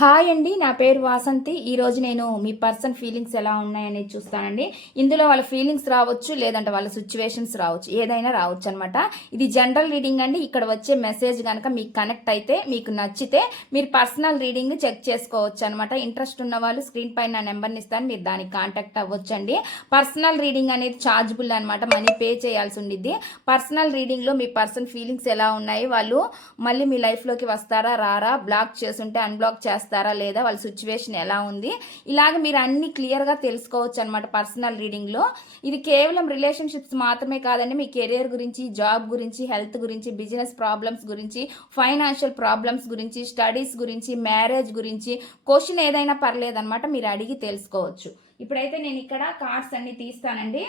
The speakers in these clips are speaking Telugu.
హాయ్ అండి, నా పేరు వాసంతి. ఈరోజు నేను మీ పర్సన్ ఫీలింగ్స్ ఎలా ఉన్నాయనేది చూస్తానండి. ఇందులో వాళ్ళ ఫీలింగ్స్ రావచ్చు, లేదంటే వాళ్ళ సిచ్యువేషన్స్ రావచ్చు, ఏదైనా రావచ్చు అనమాట. ఇది జనరల్ రీడింగ్ అండి. ఇక్కడ వచ్చే మెసేజ్ కనుక మీకు కనెక్ట్ అయితే, మీకు నచ్చితే మీరు పర్సనల్ రీడింగ్ని చెక్ చేసుకోవచ్చు అనమాట. ఇంట్రెస్ట్ ఉన్న వాళ్ళు స్క్రీన్ పైన నా నెంబర్ని ఇస్తాను, మీరు దానికి కాంటాక్ట్ అవ్వచ్చు అండి. పర్సనల్ రీడింగ్ అనేది ఛార్జబుల్ అనమాట, మనీ పే చేయాల్సి ఉండిద్ది. పర్సనల్ రీడింగ్లో మీ పర్సన్ ఫీలింగ్స్ ఎలా ఉన్నాయి, వాళ్ళు మళ్ళీ మీ లైఫ్లోకి వస్తారా రారా, బ్లాక్ చేస్తుంటే అన్బ్లాక్ చేస్తారా లేదా, వాళ్ళ సిచ్యువేషన్ ఎలా ఉంది, ఇలాగ మీరు అన్ని క్లియర్గా తెలుసుకోవచ్చు అనమాట పర్సనల్ రీడింగ్లో. ఇది కేవలం రిలేషన్షిప్స్ మాత్రమే కాదండి, మీ కెరియర్ గురించి, జాబ్ గురించి, హెల్త్ గురించి, బిజినెస్ ప్రాబ్లమ్స్ గురించి, ఫైనాన్షియల్ ప్రాబ్లమ్స్ గురించి, స్టడీస్ గురించి, మ్యారేజ్ గురించి, క్వశ్చన్ ఏదైనా పర్లేదన్నమాట, మీరు అడిగి తెలుసుకోవచ్చు. ఇప్పుడైతే నేను ఇక్కడ కార్డ్స్ అన్ని తీస్తానండి.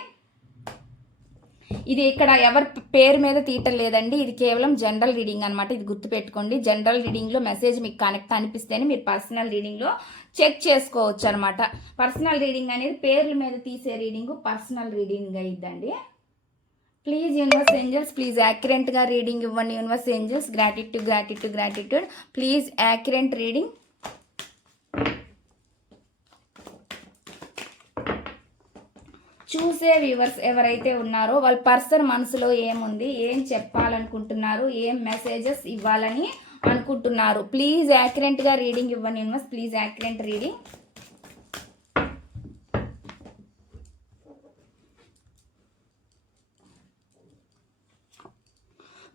ఇది ఇక్కడ ఎవరి పేరు మీద తీయటం లేదండి, ఇది కేవలం జనరల్ రీడింగ్ అనమాట. ఇది గుర్తుపెట్టుకోండి. జనరల్ రీడింగ్లో మెసేజ్ మీకు కనెక్ట్ అనిపిస్తేనే మీరు పర్సనల్ రీడింగ్లో చెక్ చేసుకోవచ్చు అనమాట. పర్సనల్ రీడింగ్ అనేది పేర్ల మీద తీసే రీడింగ్ పర్సనల్ రీడింగ్ అయ్యిద్దండి. ప్లీజ్ యూనివర్స్ ఏంజల్స్, ప్లీజ్ యాక్యురేట్గా రీడింగ్ ఇవ్వండి. Universe angels, gratitude. Please accurate reading. చూసే వ్యూవర్స్ ఎవరైతే ఉన్నారో వాళ్ళ పర్సన్ మనసులో ఏముంది, ఏం చెప్పాలనుకుంటున్నారు, ఏం మెసేజెస్ ఇవ్వాలని అనుకుంటున్నారు, ప్లీజ్ యాక్యురేట్గా రీడింగ్ ఇవ్వండి universe. Please accurate reading.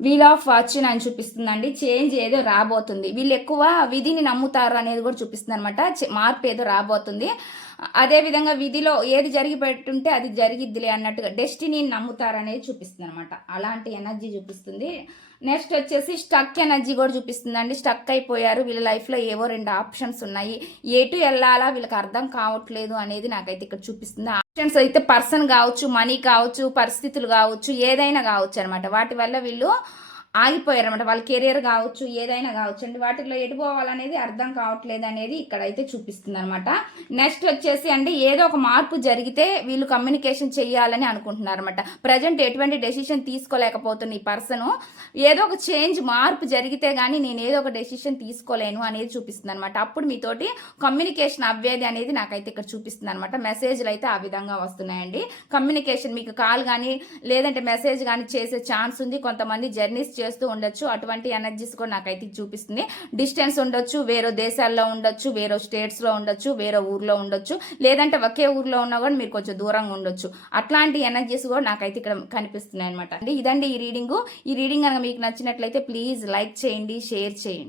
Wheel of fortune అని చూపిస్తుందండి. చేంజ్ ఏదో రాబోతుంది, వీళ్ళు ఎక్కువ విధిని నమ్ముతారు అనేది కూడా చూపిస్తుంది అనమాట. మార్పు ఏదో రాబోతుంది. అదేవిధంగా విధిలో ఏది జరిగి పెట్టుంటే అది జరిగిద్దిలే అన్నట్టుగా డెస్టినీని నమ్ముతారు అనేది చూపిస్తుంది అనమాట. అలాంటి ఎనర్జీ చూపిస్తుంది. నెక్స్ట్ వచ్చేసి స్టక్ ఎనర్జీ కూడా చూపిస్తుంది అండి. స్టక్ అయిపోయారు, వీళ్ళ లైఫ్లో ఏవో 2 ఆప్షన్స్ ఉన్నాయి, ఎటు వెళ్ళాలా వీళ్ళకి అర్థం కావట్లేదు అనేది నాకైతే ఇక్కడ చూపిస్తుంది. ఆప్షన్స్ అయితే పర్సన్ కావచ్చు, మనీ కావచ్చు, పరిస్థితులు కావచ్చు, ఏదైనా కావచ్చు అనమాట. వాటి వల్ల వీళ్ళు ఆగిపోయారు అనమాట. వాళ్ళ కెరియర్ కావచ్చు, ఏదైనా కావచ్చు అండి, వాటిలో ఎటు పోవాలనేది అర్థం కావట్లేదు అనేది ఇక్కడైతే చూపిస్తుంది అనమాట. నెక్స్ట్ వచ్చేసి అండి, ఏదో ఒక మార్పు జరిగితే వీళ్ళు కమ్యూనికేషన్ చేయాలని అనుకుంటున్నారు అనమాట. ప్రజెంట్ ఎటువంటి డెసిషన్ తీసుకోలేకపోతున్న ఈ పర్సన్ ఏదో ఒక చేంజ్, మార్పు జరిగితే కానీ నేను ఏదో ఒక డెసిషన్ తీసుకోలేను అనేది చూపిస్తుంది అనమాట. అప్పుడు మీతోటి కమ్యూనికేషన్ అవ్వేది అనేది నాకైతే ఇక్కడ చూపిస్తుంది అనమాట. మెసేజ్లు అయితే ఆ విధంగా వస్తున్నాయండి. కమ్యూనికేషన్ మీకు కాల్ కానీ లేదంటే మెసేజ్ కానీ చేసే ఛాన్స్ ఉంది. కొంతమంది జర్నీస్ చేస్తూ ఉండొచ్చు, అటువంటి ఎనర్జీస్ కూడా నాకైతే చూపిస్తుంది. డిస్టెన్స్ ఉండొచ్చు, వేరే దేశాల్లో ఉండొచ్చు, వేరే స్టేట్స్లో ఉండొచ్చు, వేరే ఊర్లో ఉండొచ్చు, లేదంటే ఒకే ఊర్లో ఉన్నా కూడా మీరు కొంచెం దూరంగా ఉండొచ్చు. అట్లాంటి ఎనర్జీస్ కూడా నాకైతే ఇక్కడ కనిపిస్తున్నాయి అనమాట. ఇదండి ఈ రీడింగ్. ఈ రీడింగ్ కనుక మీకు నచ్చినట్లయితే ప్లీజ్ లైక్ చేయండి, షేర్ చేయండి.